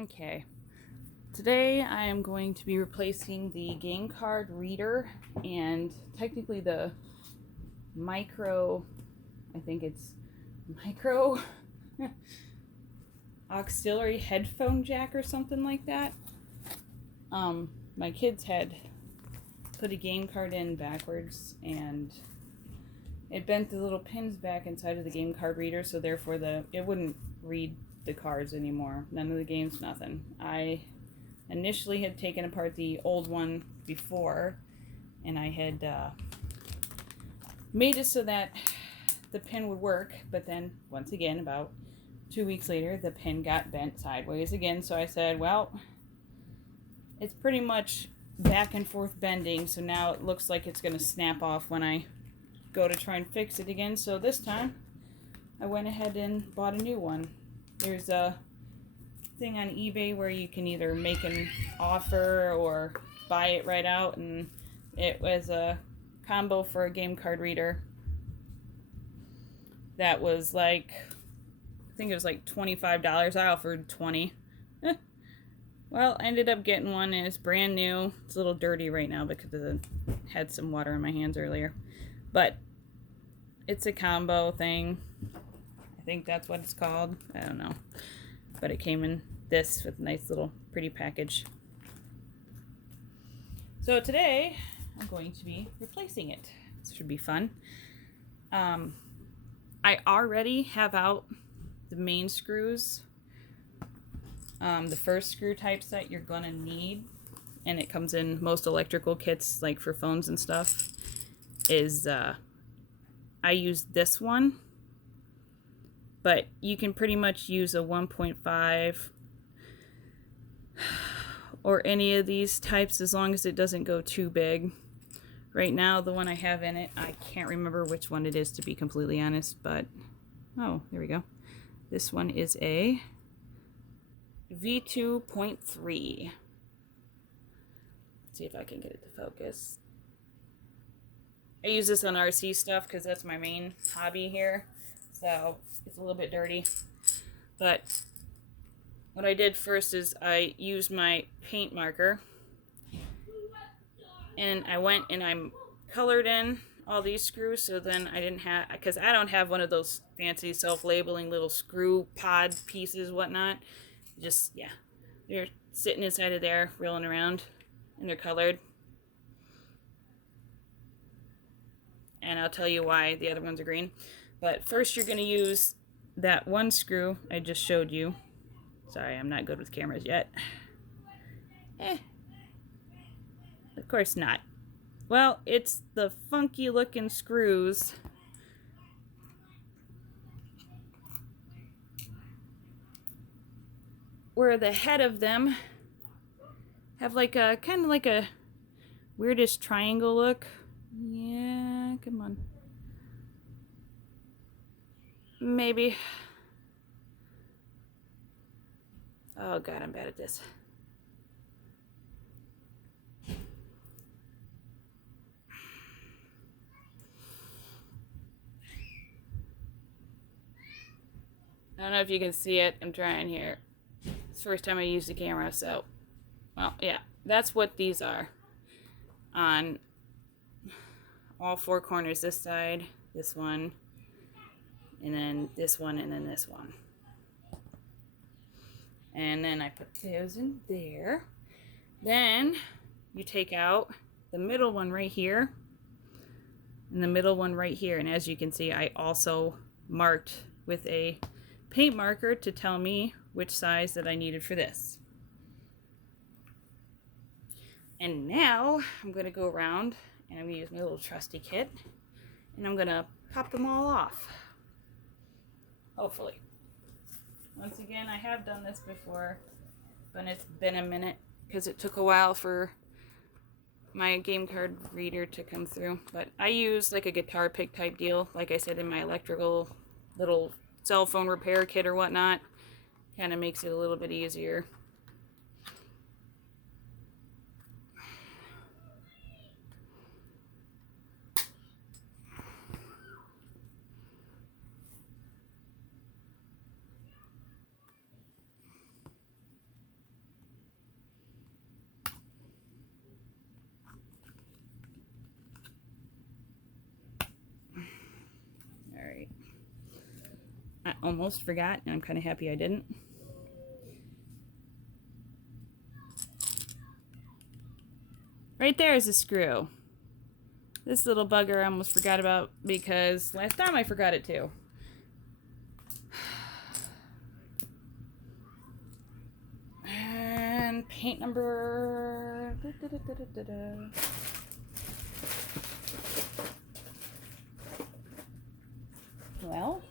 Okay, today I am going to be replacing the game card reader and technically the micro, I think it's micro auxiliary headphone jack or something like that. My kids had put a game card in backwards and it bent the little pins back inside of the game card reader, so therefore it wouldn't read the cards anymore. None of the games, nothing. I initially had taken apart the old one before, and I had made it so that the pin would work, but then once again, about 2 weeks later, the pin got bent sideways again, so I said, well, it's pretty much back and forth bending, so now it looks like it's going to snap off when I go to try and fix it again. So this time I went ahead and bought a new one. There's a thing on eBay where you can either make an offer or buy it right out, and it was a combo for a game card reader that was like, I think it was like $25. I offered $20. Well, I ended up getting one and it's brand new. It's a little dirty right now because I had some water in my hands earlier. But it's a combo thing. I think that's what it's called. I don't know. But it came in this with a nice little pretty package. So today I'm going to be replacing it. This should be fun. I already have out the main screws. The first screw types that you're going to need, and it comes in most electrical kits like for phones and stuff, is I use this one, but you can pretty much use a 1.5 or any of these types as long as it doesn't go too big. Right now, the one I have in it, I can't remember which one it is to be completely honest, but oh, there we go. This one is a V2.3. Let's see if I can get it to focus. I use this on RC stuff because that's my main hobby here, so it's a little bit dirty. But what I did first is I used my paint marker and I went and I colored in all these screws, so then I didn't have, because I don't have one of those fancy self-labeling little screw pod pieces, whatnot. Just, yeah, they're sitting inside of there, rolling around, and they're colored. And I'll tell you why the other ones are green. But first you're going to use that one screw I just showed you. Sorry, I'm not good with cameras yet. Of course not. Well, it's the funky looking screws where the head of them have like a kind of like a weirdish triangle look. Yeah, come on. Maybe. Oh god, I'm bad at this. I don't know if you can see it. I'm trying here. It's the first time I used the camera, so... Well, yeah. That's what these are. On all four corners. This side, this one, and then this one, and then this one. And then I put those in there. Then you take out the middle one right here and the middle one right here. And as you can see, I also marked with a paint marker to tell me which size that I needed for this. And now I'm going to go around and I'm going to use my little trusty kit and I'm going to pop them all off. Hopefully. Once again, I have done this before, but it's been a minute because it took a while for my game card reader to come through. But I use like a guitar pick type deal, like I said, in my electrical little cell phone repair kit or whatnot. Kind of makes it a little bit easier. almost forgot, and I'm kind of happy I didn't. Right there is a screw. This little bugger I almost forgot about because last time I forgot it too. And paint number... Well,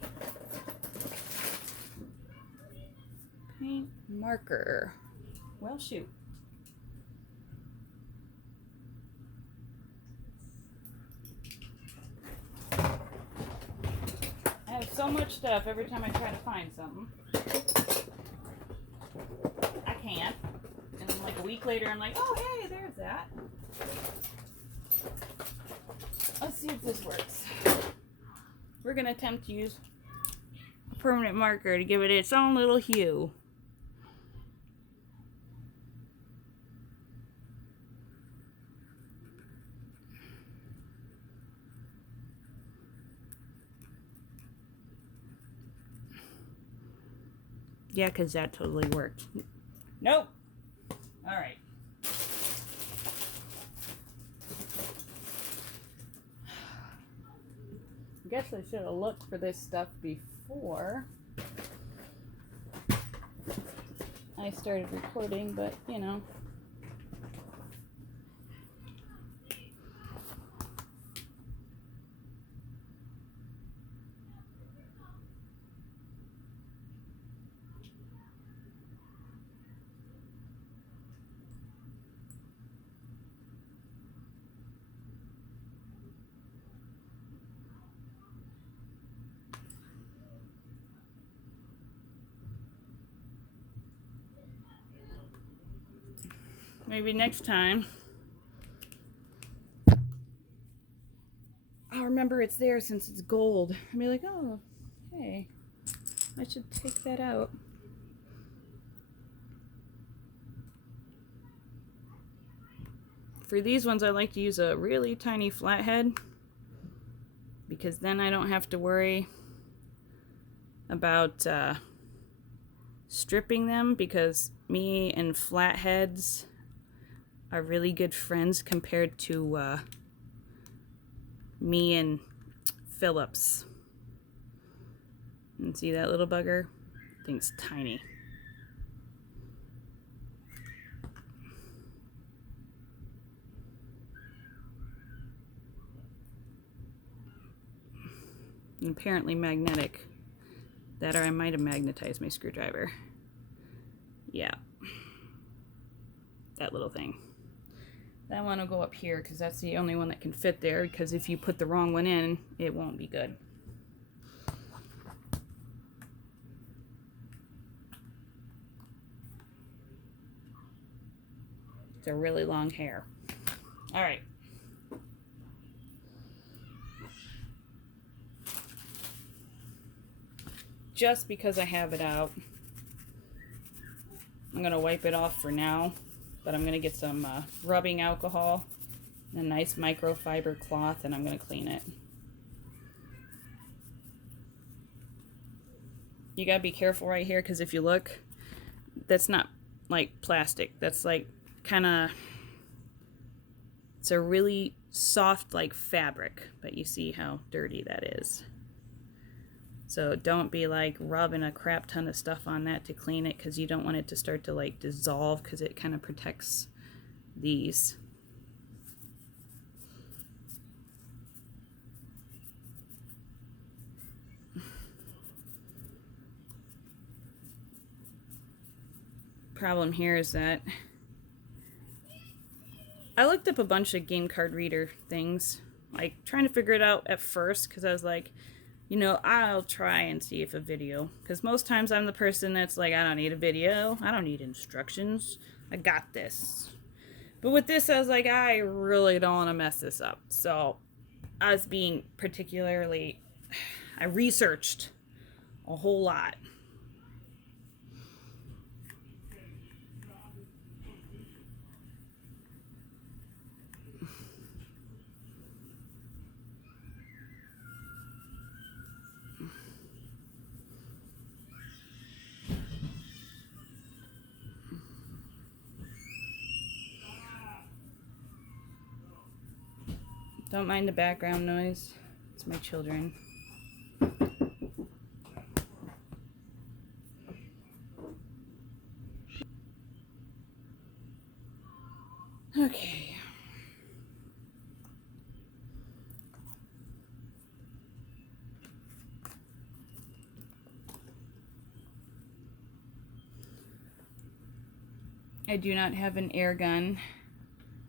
paint marker. Well, shoot. I have so much stuff every time I try to find something. I can't. And then like a week later, I'm like, oh, hey, there's that. Let's see if this works. We're going to attempt to use a permanent marker to give it its own little hue. Yeah, because that totally worked. Nope. All right. I guess I should have looked for this stuff before I started recording, but you know. Maybe next time I'll remember it's there since it's gold. I'll be like, oh, hey, I should take that out. For these ones, I like to use a really tiny flathead because then I don't have to worry about stripping them, because me and flatheads are really good friends compared to me and Phillips. And see that little bugger? Thing's tiny. And apparently magnetic. That, or I might have magnetized my screwdriver. Yeah. That little thing. That one will go up here because that's the only one that can fit there, because if you put the wrong one in, it won't be good. It's a really long hair. All right. Just because I have it out, I'm going to wipe it off for now, but I'm going to get some rubbing alcohol and a nice microfiber cloth, and I'm going to clean it. You got to be careful right here, because if you look, that's not like plastic. That's like kind of, it's a really soft like fabric, but you see how dirty that is. So don't be like rubbing a crap ton of stuff on that to clean it, because you don't want it to start to like dissolve, because it kind of protects these. Problem here is that I looked up a bunch of game card reader things, like trying to figure it out at first, because I was like, you know, I'll try and see if a video, because most times I'm the person that's like, I don't need a video, I don't need instructions, I got this. But with this, I was like, I really don't want to mess this up. So I was being particularly, I researched a whole lot. Don't mind the background noise. It's my children. Okay. I do not have an air gun.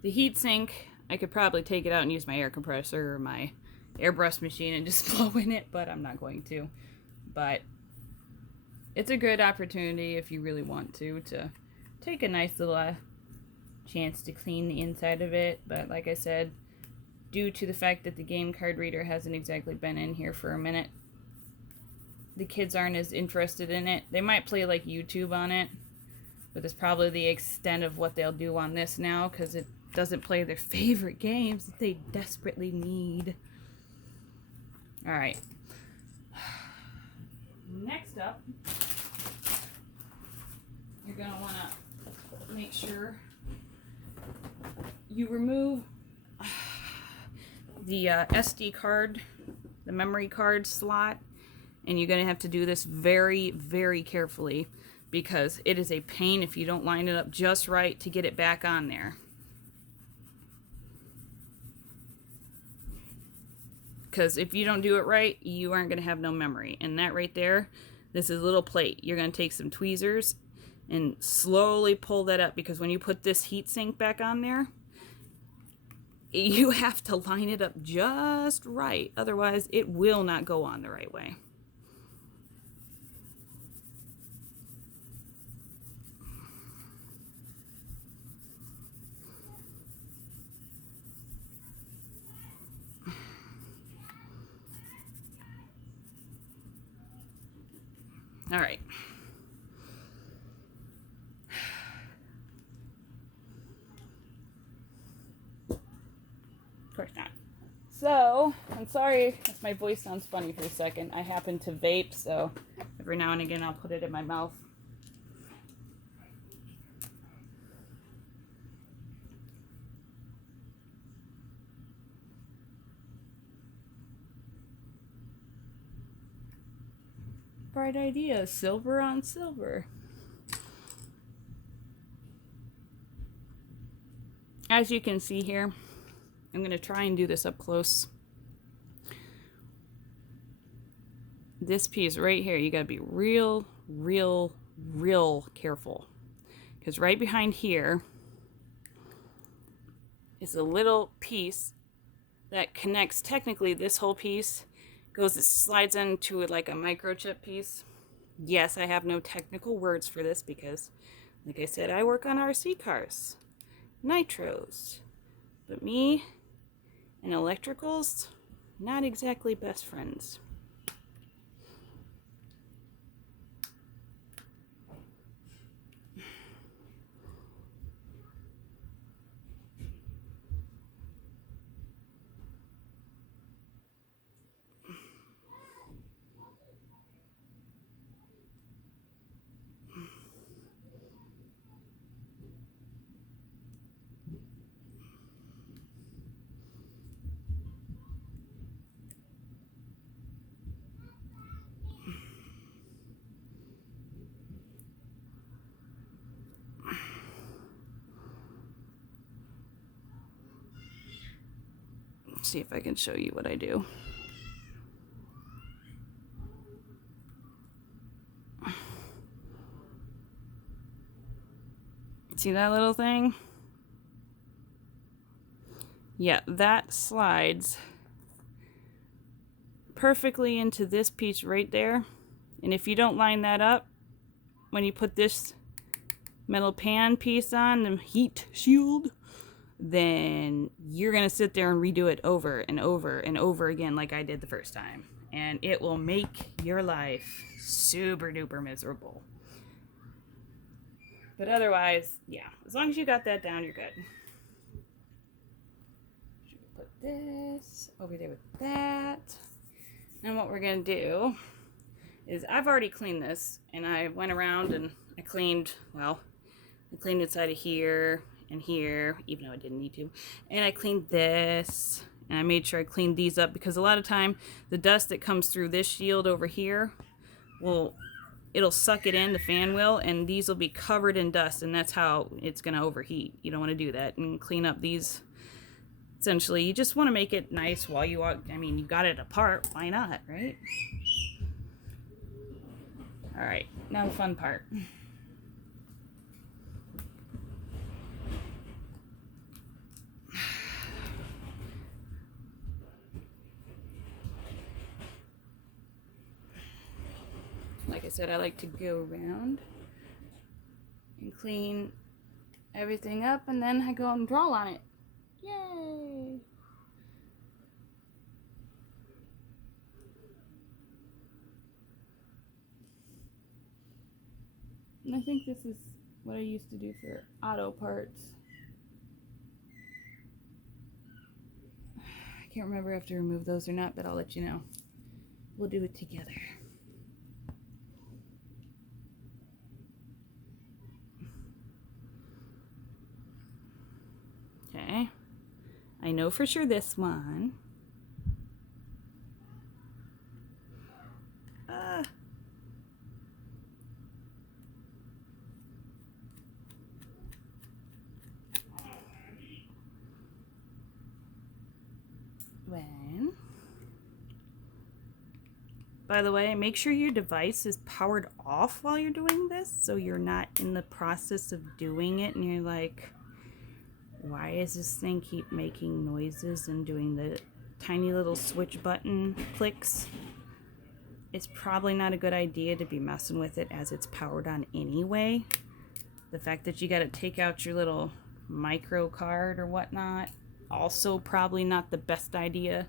The heat sink, I could probably take it out and use my air compressor or my airbrush machine and just blow in it, but I'm not going to. But it's a good opportunity if you really want to take a nice little chance to clean the inside of it. But like I said, due to the fact that the game card reader hasn't exactly been in here for a minute, the kids aren't as interested in it. They might play like YouTube on it, but it's probably the extent of what they'll do on this now, because it doesn't play their favorite games that they desperately need. Alright. Next up, you're going to want to make sure you remove the SD card, the memory card slot, and you're going to have to do this very, very carefully, because it is a pain if you don't line it up just right to get it back on there. Because if you don't do it right, you aren't going to have no memory. And that right there, this is a little plate. You're going to take some tweezers and slowly pull that up, because when you put this heatsink back on there, you have to line it up just right. Otherwise, it will not go on the right way. All right. Of course not. So, I'm sorry if my voice sounds funny for a second. I happen to vape, so every now and again I'll put it in my mouth. Bright idea, silver on silver. As you can see here, I'm going to try and do this up close. This piece right here, you got to be real careful. Because right behind here is a little piece that connects, technically this whole piece it slides into like a microchip piece. Yes, I have no technical words for this because, like I said, I work on RC cars, nitros. But me and electricals, not exactly best friends. See if I can show you what I do. See that little thing? Yeah, that slides perfectly into this piece right there. And if you don't line that up, when you put this metal pan piece on, the heat shield, then you're going to sit there and redo it over and over and over again like I did the first time. And it will make your life super duper miserable. But otherwise, yeah, as long as you got that down, you're good. Should we put this over there with that? And what we're going to do is I've already cleaned this, and I went around and I cleaned inside of here and here, even though I didn't need to. And I cleaned this, And I made sure I cleaned these up because a lot of time the dust that comes through this shield over here it'll suck it in, the fan will, and these will be covered in dust, and that's how it's going to overheat. You don't want to do that and clean up these. Essentially, you just want to make it nice while you walk. I mean, you got it apart. Why not, right? All right, now the fun part. Like I said, I like to go around and clean everything up, and then I go out and draw on it. Yay! And I think this is what I used to do for auto parts. I can't remember if I have to remove those or not, but I'll let you know. We'll do it together. Okay. I know for sure this one. When? By the way, make sure your device is powered off while you're doing this, so you're not in the process of doing it and you're like, why does this thing keep making noises and doing the tiny little switch button clicks? It's probably not a good idea to be messing with it as it's powered on anyway. The fact that you got to take out your little micro card or whatnot, also probably not the best idea.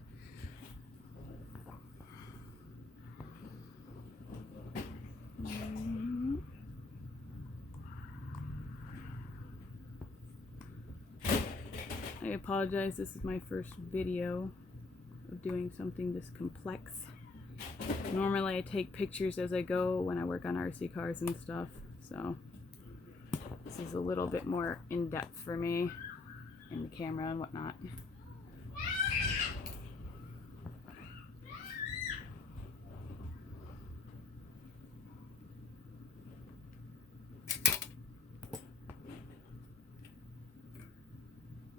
I apologize, this is my first video of doing something this complex. Normally I take pictures as I go when I work on RC cars and stuff, so this is a little bit more in-depth for me in the camera and whatnot.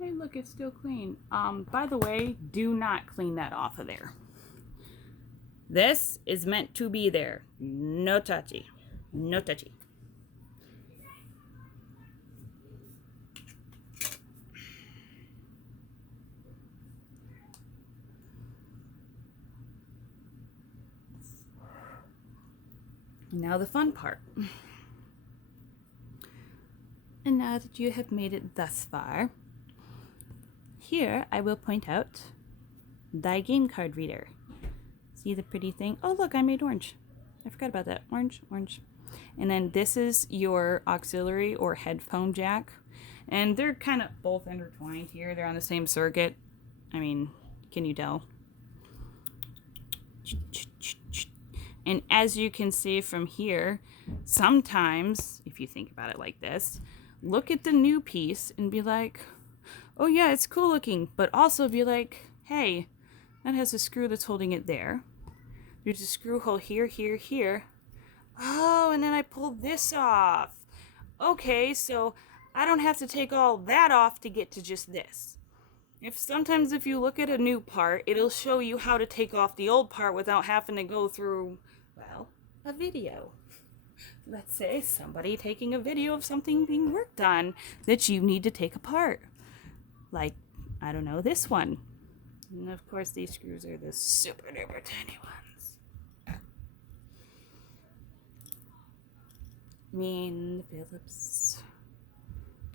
Hey, look, it's still clean. By the way, do not clean that off of there. This is meant to be there. No touchy. No touchy. Now the fun part. And now that you have made it thus far, here I will point out thy game card reader. See the pretty thing? Oh look, I made orange. I forgot about that. Orange, orange. And then this is your auxiliary or headphone jack. And they're kind of both intertwined here. They're on the same circuit. I mean, can you tell? And as you can see from here, sometimes, if you think about it like this, look at the new piece and be like, oh yeah, it's cool looking, but also be like, hey, that has a screw that's holding it there. There's a screw hole here, here, here. Oh, and then I pulled this off. Okay, so I don't have to take all that off to get to just this. Sometimes if you look at a new part, it'll show you how to take off the old part without having to go through, well, a video. Let's say somebody taking a video of something being worked on that you need to take apart. Like, I don't know, this one. And of course these screws are the super duper tiny ones. Me and the Phillips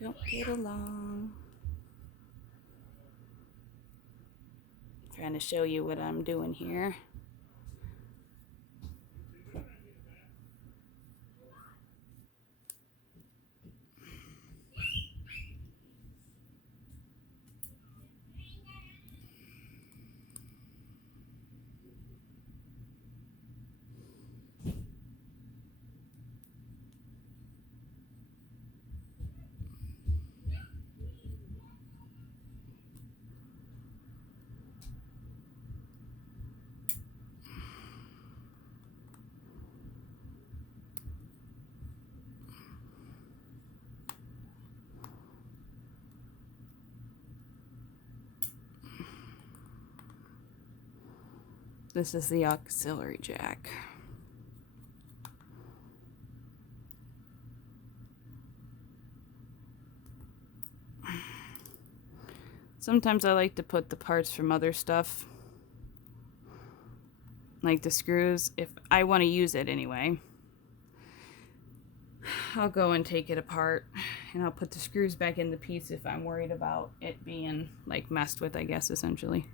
don't get along. Trying to show you what I'm doing here. This is the auxiliary jack. Sometimes I like to put the parts from other stuff, like the screws, if I want to use it anyway. I'll go and take it apart and I'll put the screws back in the piece if I'm worried about it being like messed with, I guess, essentially.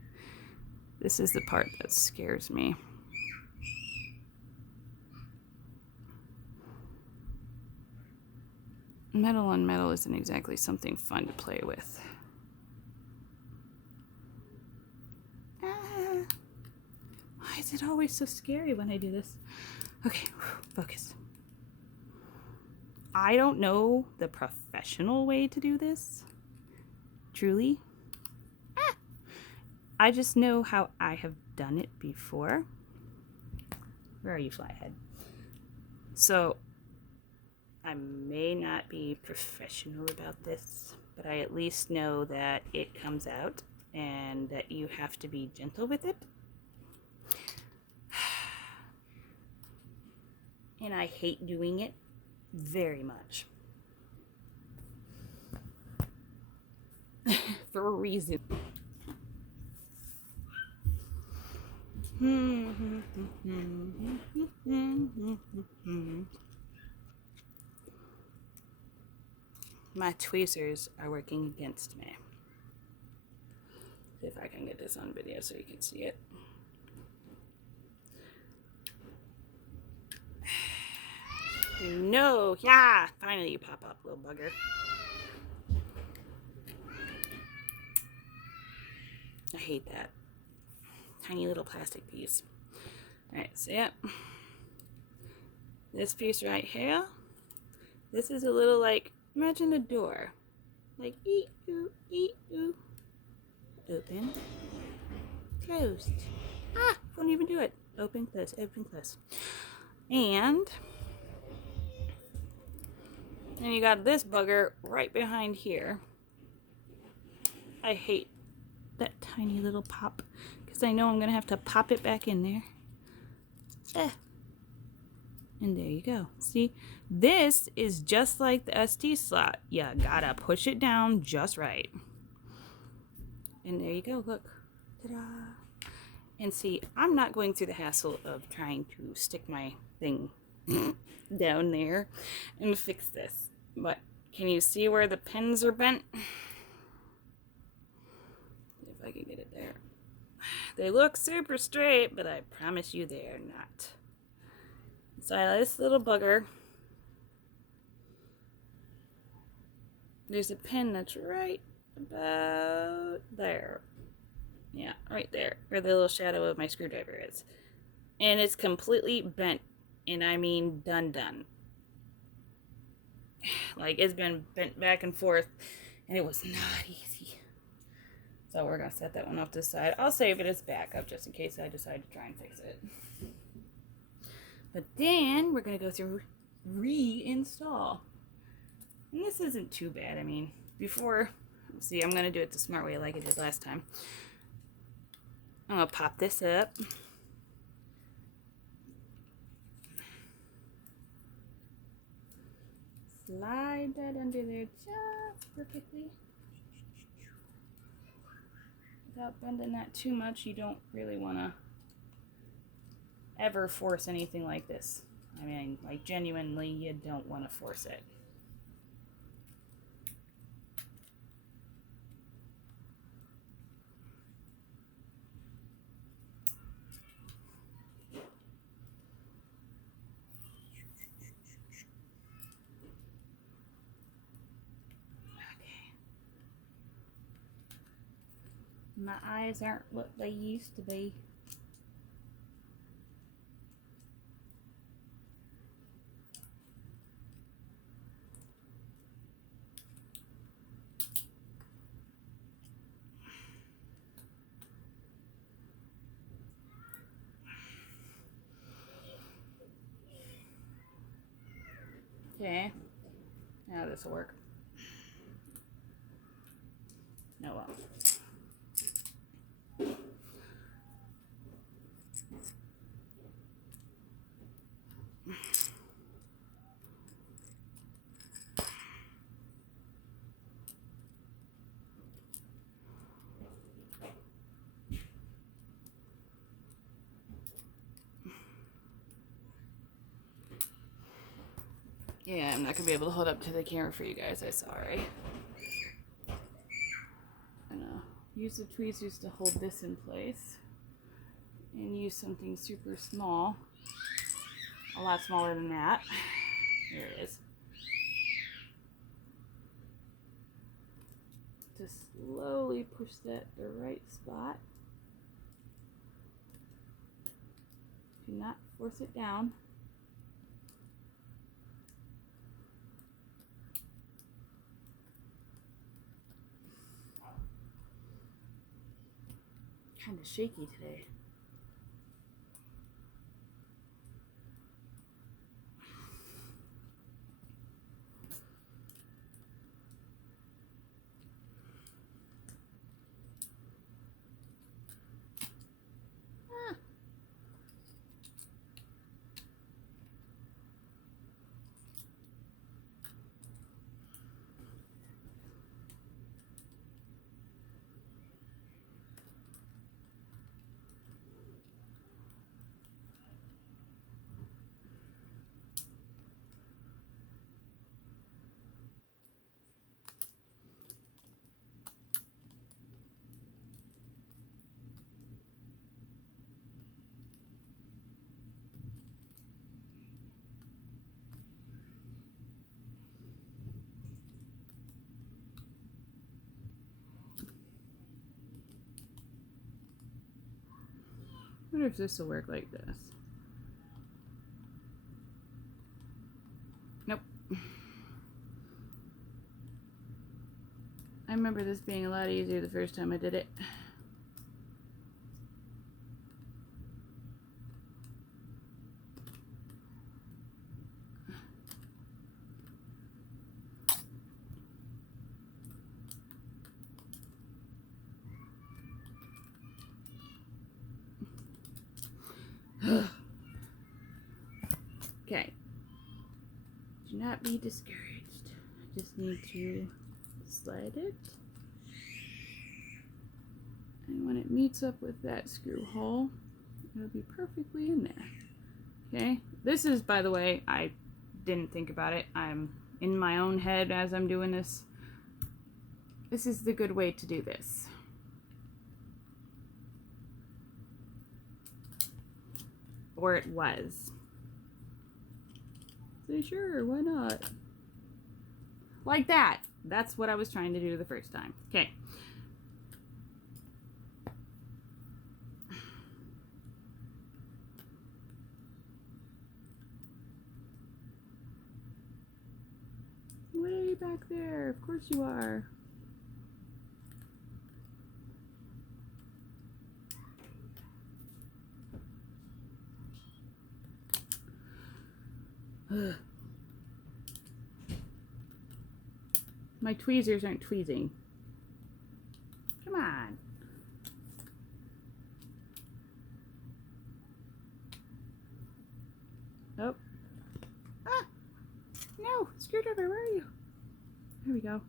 This is the part that scares me. Metal on metal isn't exactly something fun to play with. Why is it always so scary when I do this? Okay, focus. I don't know the professional way to do this, truly. I just know how I have done it before. Where are you, flathead? So, I may not be professional about this, but I at least know that it comes out and that you have to be gentle with it. And I hate doing it very much. For a reason. My tweezers are working against me. See if I can get this on video so you can see it. No, yeah, finally you pop up, little bugger. I hate that. Tiny little plastic piece. Alright, so yeah. This piece right here, this is a little like, imagine a door. Like, ee-oo, ee-oo. Open. Closed. Ah, won't even do it. Open, close, open, close. And then you got this bugger right behind here. I hate that tiny little pop because I know I'm going to have to pop it back in there. And there you go. See, this is just like the ST slot. You gotta push it down just right. And there you go, look. Ta-da! And see, I'm not going through the hassle of trying to stick my thing down there and fix this. But can you see where the pins are bent? If I can get it there. They look super straight, but I promise you they're not. So this little bugger, there's a pin that's right about there. Yeah, right there, where the little shadow of my screwdriver is. And it's completely bent, and I mean done. Like, it's been bent back and forth, and it was not easy. So we're going to set that one off to the side. I'll save it as backup just in case I decide to try and fix it. But then we're going to go through reinstall. And this isn't too bad. I mean, before, see, I'm going to do it the smart way like I did last time. I'm going to pop this up. Slide that under there just perfectly. Without bending that too much, you don't really want to ever force anything like this. I mean, like, genuinely, you don't want to force it. Okay. My eyes aren't what they used to be. Okay, now this will work. No, well. Yeah, I'm not gonna be able to hold up to the camera for you guys. I'm sorry. I'm gonna use the tweezers to hold this in place and use something super small, a lot smaller than that. Here it is. To slowly push that the right spot. Do not force it down. Kind of shaky today. I wonder if this will work like this. Nope. I remember this being a lot easier the first time I did it. Okay. Do not be discouraged. I just need to slide it. And when it meets up with that screw hole, it'll be perfectly in there. Okay. This is, by the way, I didn't think about it. I'm in my own head as I'm doing this. This is the good way to do this. Or it was. Say, sure, why not? Like that. That's what I was trying to do the first time. Okay. Way back there. Of course you are. My tweezers aren't tweezing. Come on. Oh. Ah! No! Screwdriver, where are you? There we go.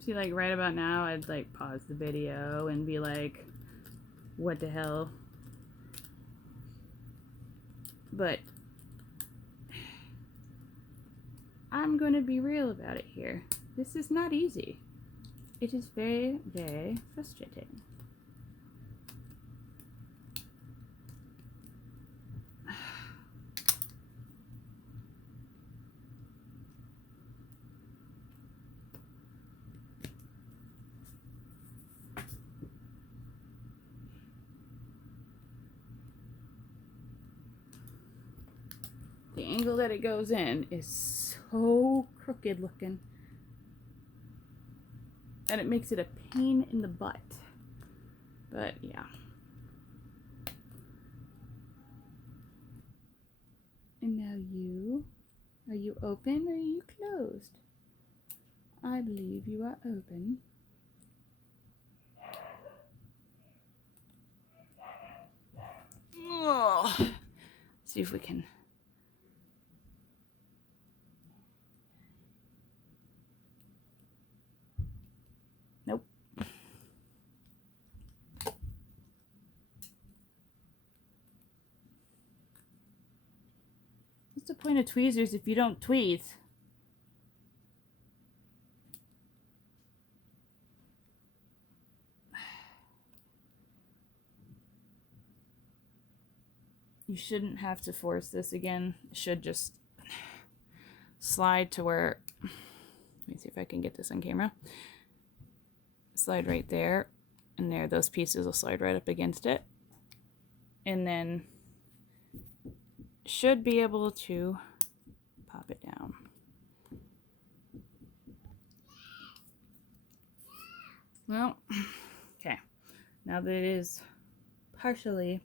See, like right about now, I'd like pause the video and be like, what the hell? But I'm going to be real about it here. This is not easy. It is very, very frustrating. The angle that it goes in is so crooked looking. And it makes it a pain in the butt. But yeah. And now you, are you open or are you closed? I believe you are open. Oh, see if we can. Nope. What's the point of tweezers if you don't tweeze? You shouldn't have to force this again. It should just slide to where, let me see if I can get this on camera. Slide right there, and there, those pieces will slide right up against it. And then should be able to pop it down. Well, okay. Now that it is partially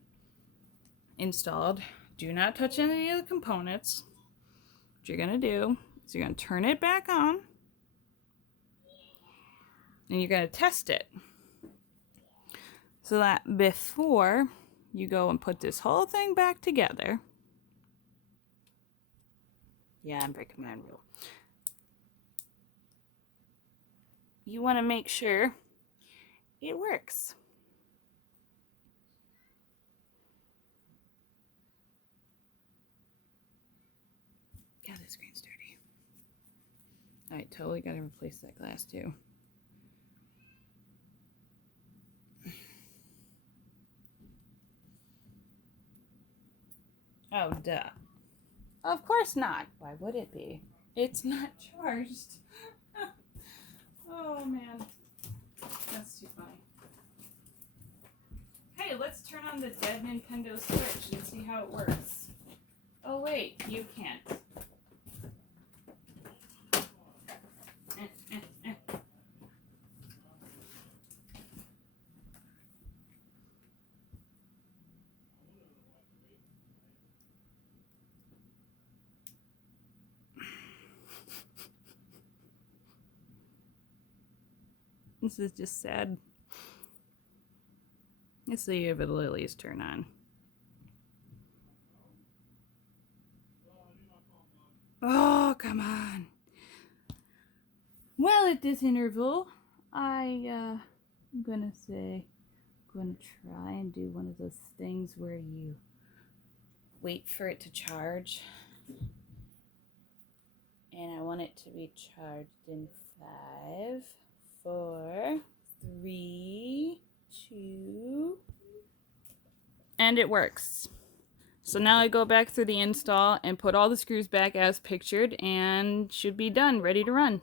installed, do not touch any of the components. What you're gonna do is you're gonna turn it back on and you're gonna test it so that before you go and put this whole thing back together, yeah, I'm breaking my own rule, you want to make sure it works. God, this screen's dirty. I totally gotta replace that glass too. Oh, duh. Of course not. Why would it be? It's not charged. Oh, man. That's too funny. Hey, let's turn on the dead Nintendo Switch and see how it works. Oh, wait. You can't. This is just sad. Let's see if it'll at least turn on. Oh, come on. Well, at this interval, I'm gonna try and do one of those things where you wait for it to charge. And I want it to be charged in 5, 4, 3, 2, and it works. So now I go back through the install and put all the screws back as pictured and should be done, ready to run.